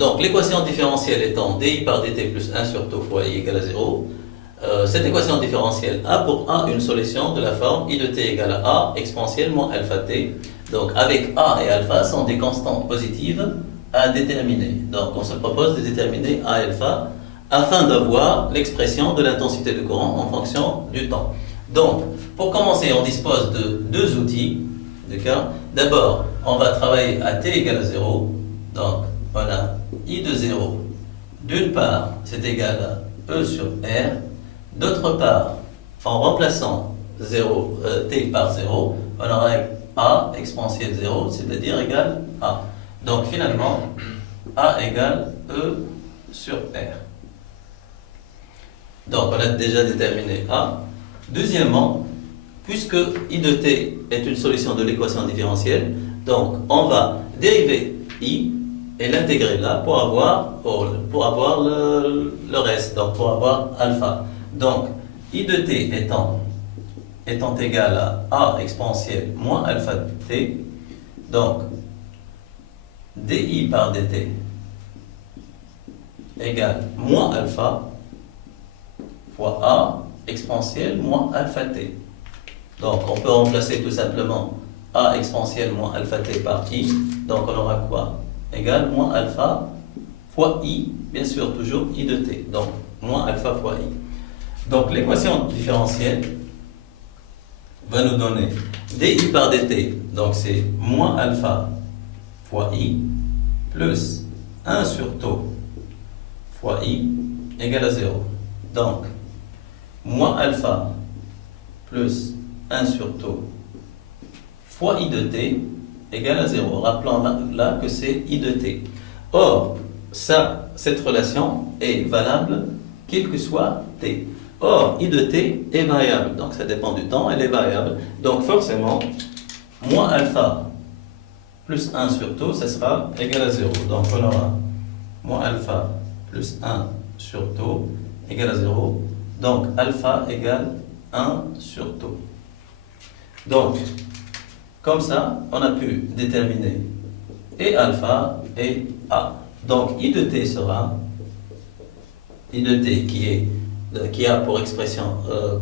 Donc l'équation différentielle étant di par dt plus 1 sur tau fois i égale à 0, cette équation différentielle a pour a une solution de la forme i de t égale à a exponentielle moins alpha t. Donc avec a et alpha sont des constantes positives à déterminer. Donc on se propose de déterminer a et alpha afin d'avoir l'expression de l'intensité du courant en fonction du temps. Donc pour commencer, on dispose de deux outils. D'abord, on va travailler à t égale à 0. Donc on a i de 0. D'une part, c'est égal à e sur r. D'autre part, en remplaçant 0, t par 0, on aura a exponentielle 0, c'est-à-dire égal a. Donc finalement, a égale e sur r. Donc on a déjà déterminé a. Deuxièmement, puisque i de t est une solution de l'équation différentielle, donc on va dériver i et l'intégrer là pour avoir le reste, donc pour avoir alpha. Donc i de t étant égal à a exponentielle moins alpha t, donc di par dt égale moins alpha fois a exponentielle moins alpha t. Donc on peut remplacer tout simplement a exponentielle moins alpha t par i. Donc on aura quoi? Égale moins alpha fois i, bien sûr toujours i de t. Donc moins alpha fois i. Donc l'équation différentielle va nous donner di par dt. Donc c'est moins alpha fois i plus 1 sur tau fois i égale à 0. Donc moins alpha plus 1 sur tau fois i de t égale à 0. Rappelons là que c'est i de t. Or, cette relation est valable quel que soit t. Or, i de t est variable, donc ça dépend du temps, elle est variable. Donc forcément, moins alpha plus 1 sur tau, ça sera égal à 0. Donc on aura moins alpha plus 1 sur tau égale à 0. Donc alpha égale 1 sur tau. Donc, comme ça, on a pu déterminer et alpha et a. Donc i de t sera i de t qui a pour expression,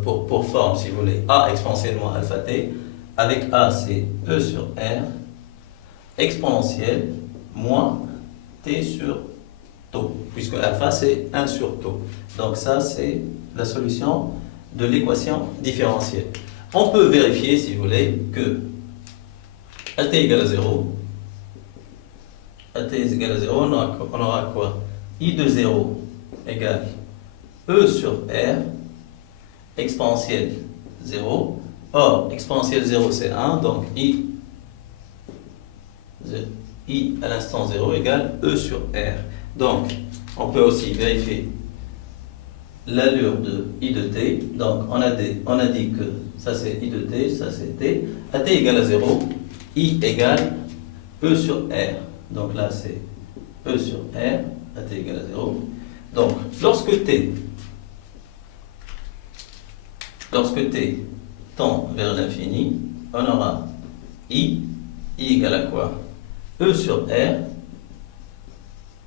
pour forme si vous voulez, a exponentielle moins alpha t. Avec a c'est e sur r exponentielle moins t sur tau, puisque alpha c'est 1 sur tau. Donc ça c'est la solution de l'équation différentielle. On peut vérifier si vous voulez que à t égale à 0, à t égale à 0, on aura quoi? I de 0 égale e sur r exponentielle 0. Or, exponentielle 0 c'est 1, donc i à l'instant 0 égale e sur r. Donc, on peut aussi vérifier l'allure de i de t. Donc, on a dit que ça c'est i de t, ça c'est t. À t égale à 0, i égale e sur r. Donc là c'est e sur r, à t égale à 0. Donc, lorsque t tend vers l'infini, on aura i égale à quoi? E sur r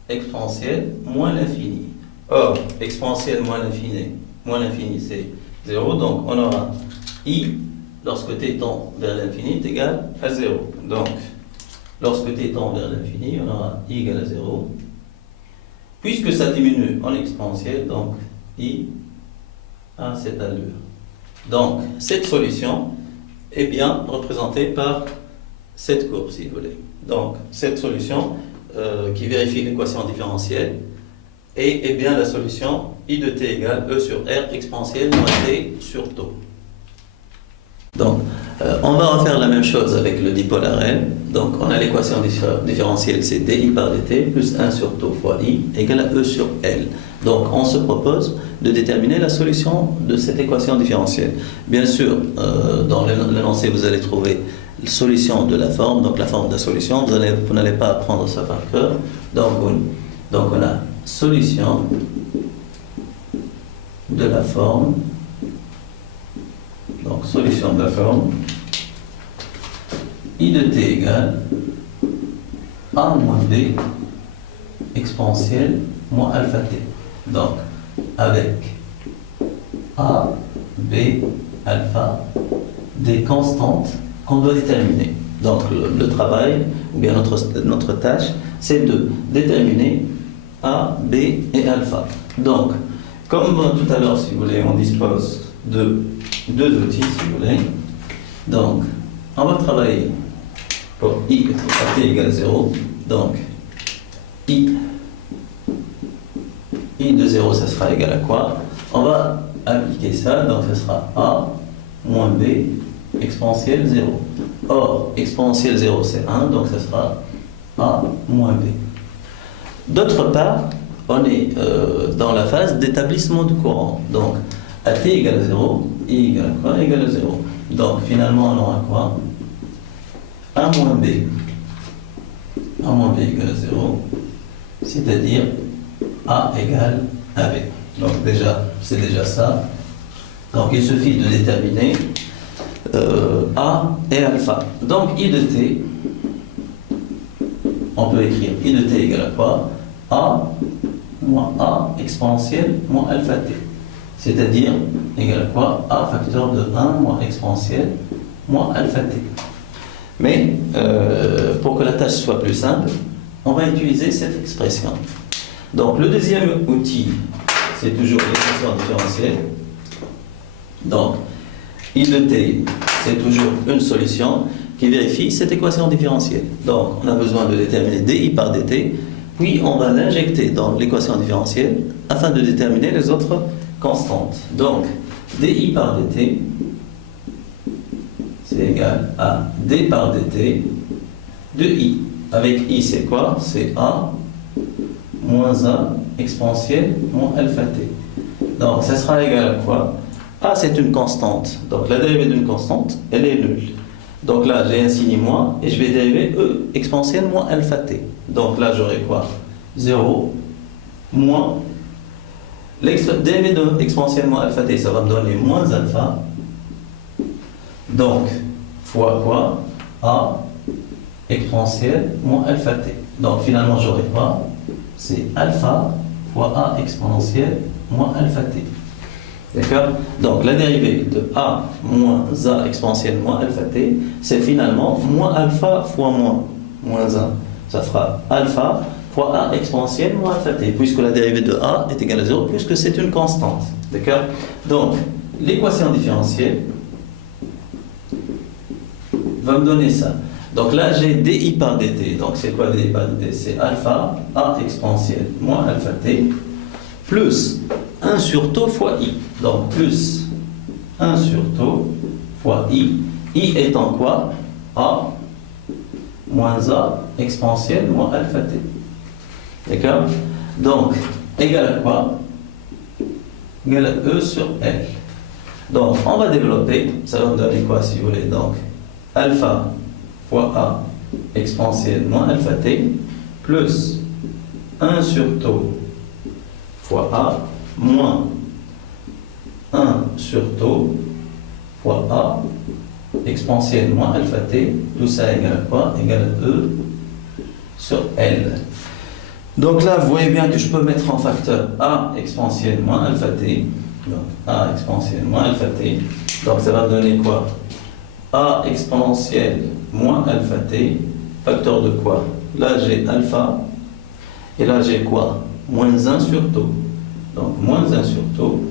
exponentielle moins l'infini. Or, exponentielle moins l'infini c'est 0, donc on aura i lorsque t tend vers l'infini est égal à 0. Donc, lorsque t tend vers l'infini, on aura i égale à 0. Puisque ça diminue en exponentielle, donc i a cette allure. Donc, cette solution est bien représentée par cette courbe, si vous voulez. Donc, cette solution qui vérifie l'équation différentielle est bien la solution i de t égale e sur r exponentielle moins t sur tau. Donc, on va refaire la même chose avec le dipolaire L. Donc, on a l'équation différentielle, c'est di par dt plus 1 sur tau fois i égale à e sur L. Donc, on se propose de déterminer la solution de cette équation différentielle. Bien sûr, dans l'énoncé, vous allez trouver la solution de la forme, donc la forme de la solution. Vous n'allez pas apprendre ça par cœur. Donc, on a solution de la forme. Donc, solution de la forme i de t égale a moins b exponentielle moins alpha t. Donc, avec A, B, alpha, des constantes qu'on doit déterminer. Donc, le travail, ou bien notre tâche, c'est de déterminer A, B et alpha. Donc, comme tout à l'heure, si vous voulez, on dispose de deux outils, si vous voulez. Donc, on va travailler pour I à t égale 0. Donc, I de 0, ça sera égal à quoi? On va appliquer ça, donc ce sera A moins B exponentielle 0. Or, exponentielle 0, c'est 1, donc ce sera A moins B. D'autre part, on est dans la phase d'établissement du courant. Donc, à t égale à 0, I égale à quoi? Égale à 0. Donc, finalement, on aura quoi? A moins B. A moins B égale à 0, c'est-à-dire A égale à B. Donc, déjà, c'est déjà ça. Donc, il suffit de déterminer A et alpha. Donc, I de t, on peut écrire I de t égale à quoi? A moins A exponentielle moins alpha t. C'est-à-dire, égal à quoi? A facteur de 1 moins exponentielle moins alpha t. Mais, pour que la tâche soit plus simple, on va utiliser cette expression. Donc, le deuxième outil, c'est toujours l'équation différentielle. Donc, I de t, c'est toujours une solution qui vérifie cette équation différentielle. Donc, on a besoin de déterminer dI par dt, puis on va l'injecter dans l'équation différentielle afin de déterminer les autres constantes. Donc, dI par dt, c'est égal à d par dt de I. Avec I, c'est quoi? C'est A moins A exponentielle moins alpha t. Donc, ça sera égal à quoi? A, c'est une constante. Donc, la dérivée d'une constante, elle est nulle. Donc là, j'ai un signe moins et je vais dériver E exponentielle moins alpha t. Donc là, j'aurai quoi? 0 moins dérivée de exponentielle moins alpha t, ça va me donner moins alpha. Donc, fois quoi? A exponentielle moins alpha t. Donc finalement, j'aurai quoi? C'est alpha fois A exponentielle moins alpha t. D'accord? Donc la dérivée de A moins A exponentielle moins alpha t, c'est finalement moins alpha fois moins 1. Ça fera alpha fois A exponentielle moins alpha t, puisque la dérivée de A est égale à 0, puisque c'est une constante. D'accord? Donc, l'équation différentielle va me donner ça. Donc là, j'ai dI par dt. Donc c'est quoi dI par dt? C'est alpha A exponentielle moins alpha t plus 1 sur tau fois I. Donc plus 1 sur tau fois I. I étant quoi? A moins A exponentielle moins alpha t. D'accord? Donc, égal à quoi? Égal à E sur L. Donc, on va développer. Ça va me donner quoi si vous voulez? Donc, alpha fois A exponentielle moins alpha t plus 1 sur tau fois A moins 1 sur tau fois A exponentielle moins alpha t, tout ça égale à quoi? Égale à E sur L. Donc là, vous voyez bien que je peux mettre en facteur A exponentielle moins alpha t. Donc A exponentielle moins alpha t. Donc ça va me donner quoi? A exponentielle moins alpha t, facteur de quoi? Là j'ai alpha, et là j'ai quoi? Moins 1 sur tau. Donc moins 1 sur tau.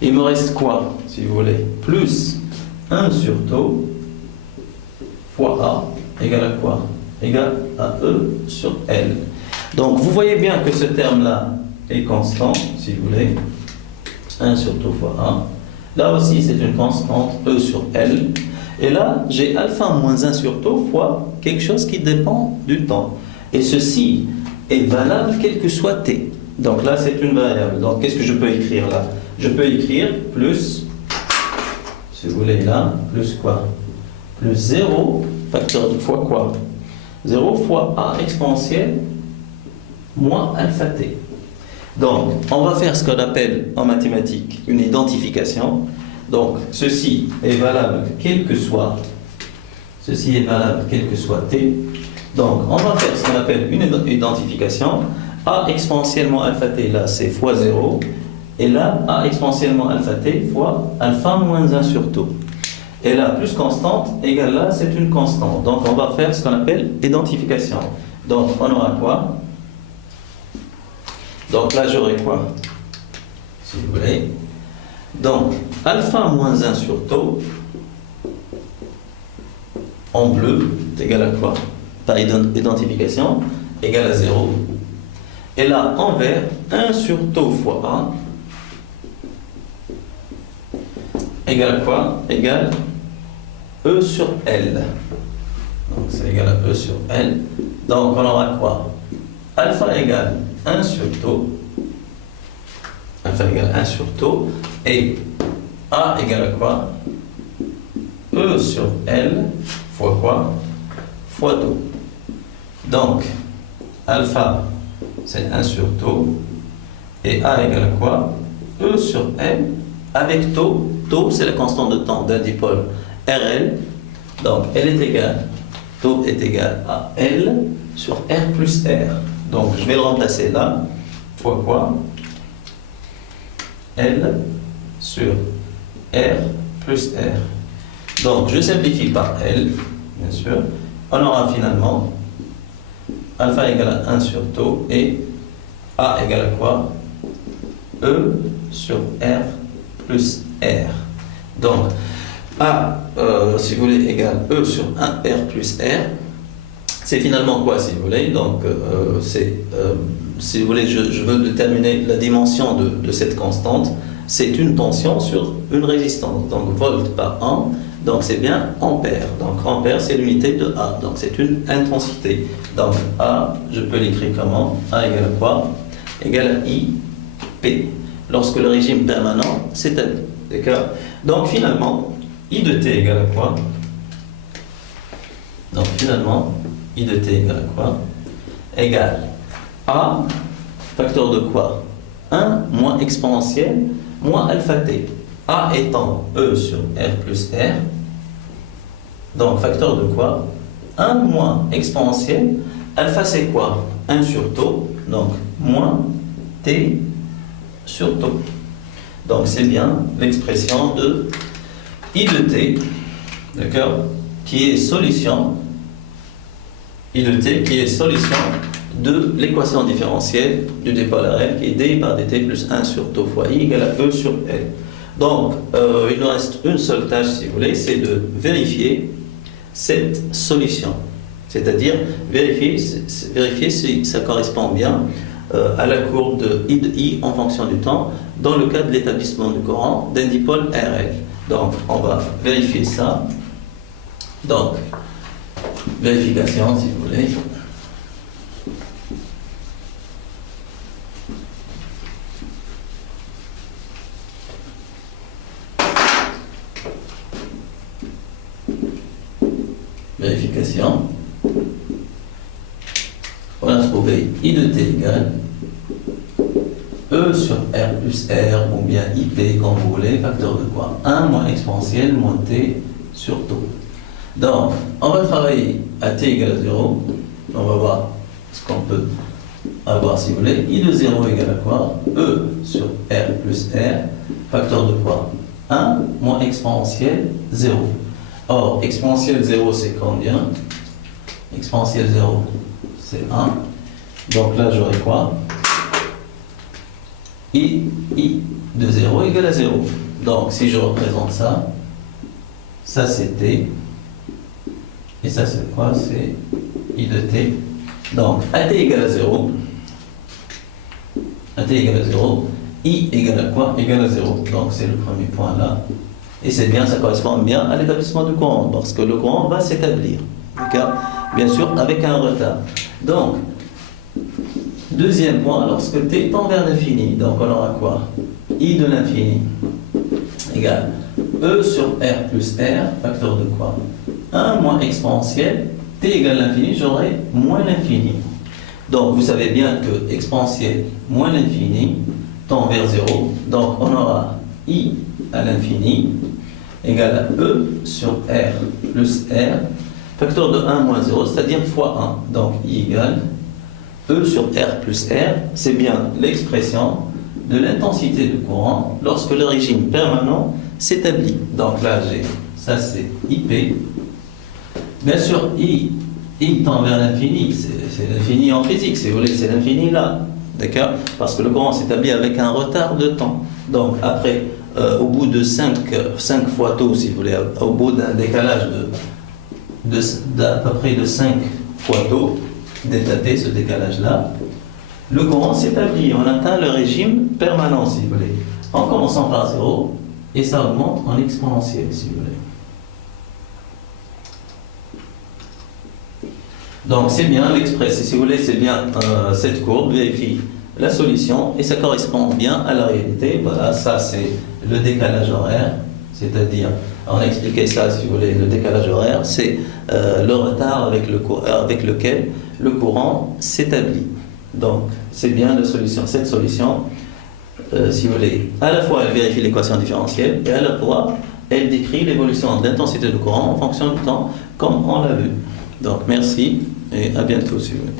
Il me reste quoi, si vous voulez? Plus 1 sur tau fois A égale à quoi? Égale à E sur L. Donc vous voyez bien que ce terme-là est constant, si vous voulez. 1 sur tau fois A. Là aussi, c'est une constante E sur L. Et là, j'ai alpha moins 1 sur tau fois quelque chose qui dépend du temps. Et ceci est valable quel que soit t. Donc là, c'est une variable. Donc qu'est-ce que je peux écrire là? Je peux écrire plus, si vous voulez là, plus quoi? Plus 0, facteur de fois quoi? 0 fois A exponentielle moins alpha t. Donc, on va faire ce qu'on appelle en mathématiques une identification. Donc, ceci est valable quel que soit t. Donc, on va faire ce qu'on appelle une identification. A exponentielle moins alpha t, là, c'est fois 0. Et là, A exponentielle moins alpha t fois alpha moins 1 sur tau. Et là, plus constante, égale là, c'est une constante. Donc, on va faire ce qu'on appelle identification. Donc, on aura quoi? Donc là, j'aurai quoi? Si vous voulez. Donc, alpha moins 1 sur tau, en bleu, est égal à quoi? Par identification, égal à 0. Et là, en vert, 1 sur tau fois A, égal à quoi? Égal E sur L. Donc, c'est égal à E sur L. Donc, on aura quoi? Alpha égale 1 sur tau. Alpha égale 1 sur tau. Et A égale à quoi? E sur L fois quoi? Fois tau. Donc, alpha, c'est 1 sur tau. Et A égale à quoi? E sur L avec tau. Tau, c'est la constante de temps d'un dipôle RL. Donc, elle est égale, tau est égal à L sur R plus R. Donc, je vais le remplacer là. Fois quoi? L sur R plus R. Donc, je simplifie par L, bien sûr. On aura finalement alpha égale à 1 sur tau et A égale à quoi? E sur R plus R. Donc, A, si vous voulez, égale E sur 1R plus R. C'est finalement quoi, si vous voulez? Donc, si vous voulez, je veux déterminer la dimension de cette constante. C'est une tension sur une résistance. Donc, volt par an. Donc, c'est bien ampère. Donc, ampère, c'est l'unité de A. Donc, c'est une intensité. Donc, A, je peux l'écrire comment? A égale à quoi? Égale à IP. Lorsque le régime permanent s'établit. D'accord? Donc, finalement, I de t égale à quoi? Donc, finalement, I de t égale à quoi? Égale A, facteur de quoi? 1 moins exponentielle moins alpha t. A étant E sur R plus R. Donc, facteur de quoi? 1 moins exponentielle. Alpha, c'est quoi? 1 sur tau. Donc, moins t sur tau. Donc, c'est bien l'expression de I de t, d'accord, qui est solution, I de t qui est solution de l'équation différentielle du dipôle RL qui est d par dt plus 1 sur tau fois I égale à E sur L. Donc, il nous reste une seule tâche, si vous voulez, c'est de vérifier cette solution. C'est-à-dire vérifier si ça correspond bien à la courbe de I de I en fonction du temps dans le cas de l'établissement du courant d'un dipôle RL. Donc, on va vérifier ça. Donc, vérification, si vous voulez. Vérification. On a trouvé I de t égale E sur R plus R, ou bien IP, comme vous voulez, facteur de quoi? 1 moins exponentielle moins t sur tau. Donc, on va travailler à t égale à 0. On va voir ce qu'on peut avoir, si vous voulez. I de 0 égale à quoi? E sur R plus R, facteur de quoi? 1 moins exponentielle 0. Or, exponentielle 0, c'est combien? Exponentielle 0, c'est 1. Donc là, j'aurai quoi? I de 0 égale à 0. Donc, si je représente ça, ça c'est t. Et ça c'est quoi? C'est I de t. Donc, à t égale à 0. À t égale à 0. I égale à quoi? Égale à 0. Donc, c'est le premier point là. Et c'est bien, ça correspond bien à l'établissement du courant, parce que le courant va s'établir. D'accord? Bien sûr, avec un retard. Donc, deuxième point, lorsque t tend vers l'infini, donc on aura quoi? I de l'infini égale E sur R plus R, facteur de quoi? 1 moins exponentielle, t égale l'infini, j'aurai moins l'infini. Donc, vous savez bien que exponentielle moins l'infini tend vers 0. Donc, on aura I à l'infini égale à E sur R plus R, Facteur de 1 moins 0, c'est-à-dire fois 1. Donc I égale E sur R plus R, c'est bien l'expression de l'intensité du courant lorsque le régime permanent s'établit. Donc là, j'ai ça, c'est IP. Bien sûr, I tend vers l'infini, c'est l'infini en physique, si vous voulez, c'est l'infini là. D'accord? Parce que le courant s'établit avec un retard de temps. Donc après, au bout de 5 fois tôt, si vous voulez, au bout d'un décalage d'à peu près de 5 fois tôt, d'état t, ce décalage-là, le courant s'établit, on atteint le régime permanent, si vous voulez, en commençant par 0, et ça augmente en exponentiel, si vous voulez. Donc c'est bien l'expression, si vous voulez, c'est bien cette courbe, vérifie la solution, et ça correspond bien à la réalité. Voilà, ça c'est le décalage horaire, c'est-à-dire, on a expliqué ça, si vous voulez, le décalage horaire, c'est le retard avec lequel le courant s'établit. Donc, c'est bien la solution. Cette solution, si vous voulez, à la fois elle vérifie l'équation différentielle et à la fois elle décrit l'évolution de l'intensité du courant en fonction du temps, comme on l'a vu. Donc, merci et à bientôt, si vous voulez.